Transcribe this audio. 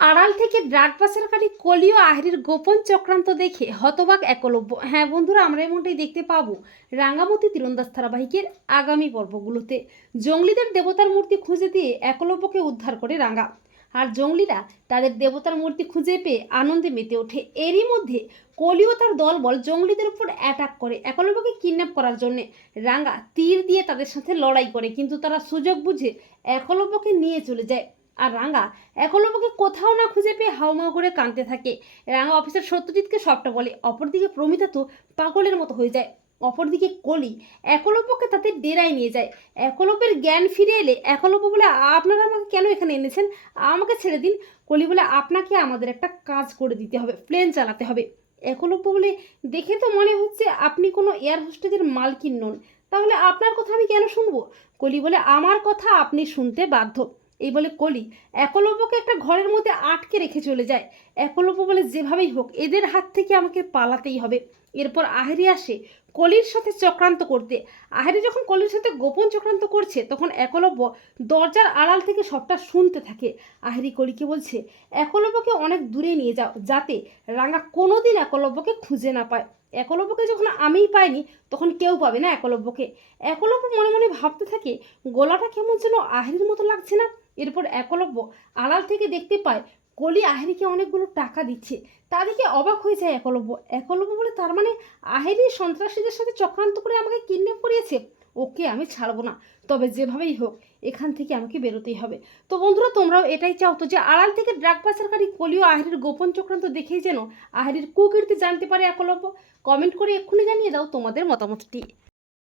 আড়াল থেকে ড্রাগ পাচারকারী কলিও আহরির গোপন চক্রান্ত দেখে হতবাক একলব্য। হ্যাঁ বন্ধুরা, আমরা এমনটাই দেখতে পাবো রাঙ্গামতি তীরন্দাজ ধারাবাহিকের আগামী পর্বগুলোতে। জঙ্গলিদের দেবতার মূর্তি খুঁজে দিয়ে একলব্যকে উদ্ধার করে রাঙ্গা আর জঙ্গলিরা তাদের দেবতার মূর্তি খুঁজে পেয়ে আনন্দে মেতে ওঠে। এরই মধ্যে কলিও তার দলবল জঙ্গলিদের উপর অ্যাটাক করে একলব্যকে কিডন্যাপ করার জন্য। রাঙ্গা তীর দিয়ে তাদের সাথে লড়াই করে, কিন্তু তারা সুযোগ বুঝে একলব্যকে নিয়ে চলে যায়। আর রাঙ্গা একলব্যকে কোথাও না খুঁজে পেয়ে হাউমাউ করে কাঁদতে থাকে। রাঙ্গা অফিসার সত্যজিৎকে সবটা বলে, অপরদিকে প্রমিতা তো পাগলের মতো হয়ে যায়। অপরদিকে কলি একলব্যকে তাদের ডেরায় নিয়ে যায়। একলব্যের জ্ঞান ফিরে এলে একলব্য বলে, আপনারা আমাকে কেন এখানে এনেছেন? আমাকে ছেড়ে দিন। কলি বলে, আপনাকে আমাদের একটা কাজ করে দিতে হবে, প্লেন চালাতে হবে। একলব্য বলে, দেখে তো মনে হচ্ছে আপনি কোনো এয়ার হোস্টেজের মালকিন নন। তাহলে আপনার কথা আমি কেন শুনব? কলি বলে, আমার কথা আপনি শুনতে বাধ্য। এই বলে কলি একলব্যকে একটা ঘরের মধ্যে আটকে রেখে চলে যায়। একলব্য বলে, যেভাবেই হোক, এদের হাত থেকে আমাকে পালাতেই হবে। এরপর আহেরি আসে কলির সাথে চক্রান্ত করতে। আহেরি যখন কলির সাথে গোপন চক্রান্ত করছে, তখন একলব্য দরজার আড়াল থেকে সবটা শুনতে থাকে। আহেরি কলিকে বলছে, একলব্যকে অনেক দূরে নিয়ে যাও, যাতে রাঙা কোনোদিন একলব্যকে খুঁজে না পায়। একলব্যকে যখন আমিই পাইনি, তখন কেউ পাবে না একলব্যকে। একলব্য মনে মনে ভাবতে থাকে, গলাটা কেমন যেন আহেরির মতো লাগছে না। এরপর একলব্য আড়াল থেকে দেখতে পায় কলি আহেরিকে অনেকগুলো টাকা দিচ্ছে। তা দেখে অবাক হয়ে যায় একলব্য। একলব্য বলে, তার মানে আহেরি সন্ত্রাসীদের সাথে চক্রান্ত করে আমাকে কিডন্যাপ করিয়েছে? ওকে আমি ছাড়বো না। তবে যেভাবেই হোক, এখান থেকে আমাকে বেরোতেই হবে তো বন্ধুরা, তোমরাও এটাই চাও তো যে আড়াল থেকে ড্রাগ পাচারকারী কলিও আহেরির গোপন চক্রান্ত দেখেই যেন আহেরির কুকীর্তি জানতে পারে একলব্য। কমেন্ট করে এক্ষুনি জানিয়ে দাও তোমাদের মতামতটি।